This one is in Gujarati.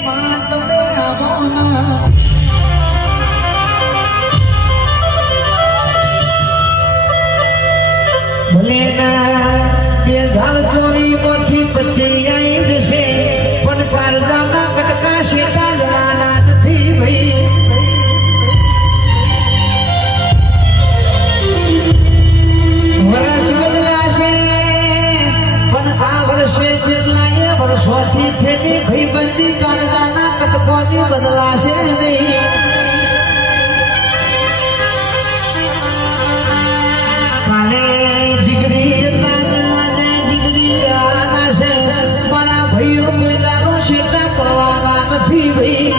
માં તમે આવો ના ભલે ના બે ઘર ચોરી માંથી પછી આવી જશે પણ પારદાના કટકા શેતા જવાના નથી ભાઈ વર્ષ બદલાશે પણ આ વર્ષે જેટલા વર્ષોથી થયેલી ભાઈબંધી કાળજાના કટકોની બદલાશે નહીં કાલે જીગરી જીગરી આના છે મારા ભાઈઓ મેદાનો શેતા પડવાના નથી ભાઈ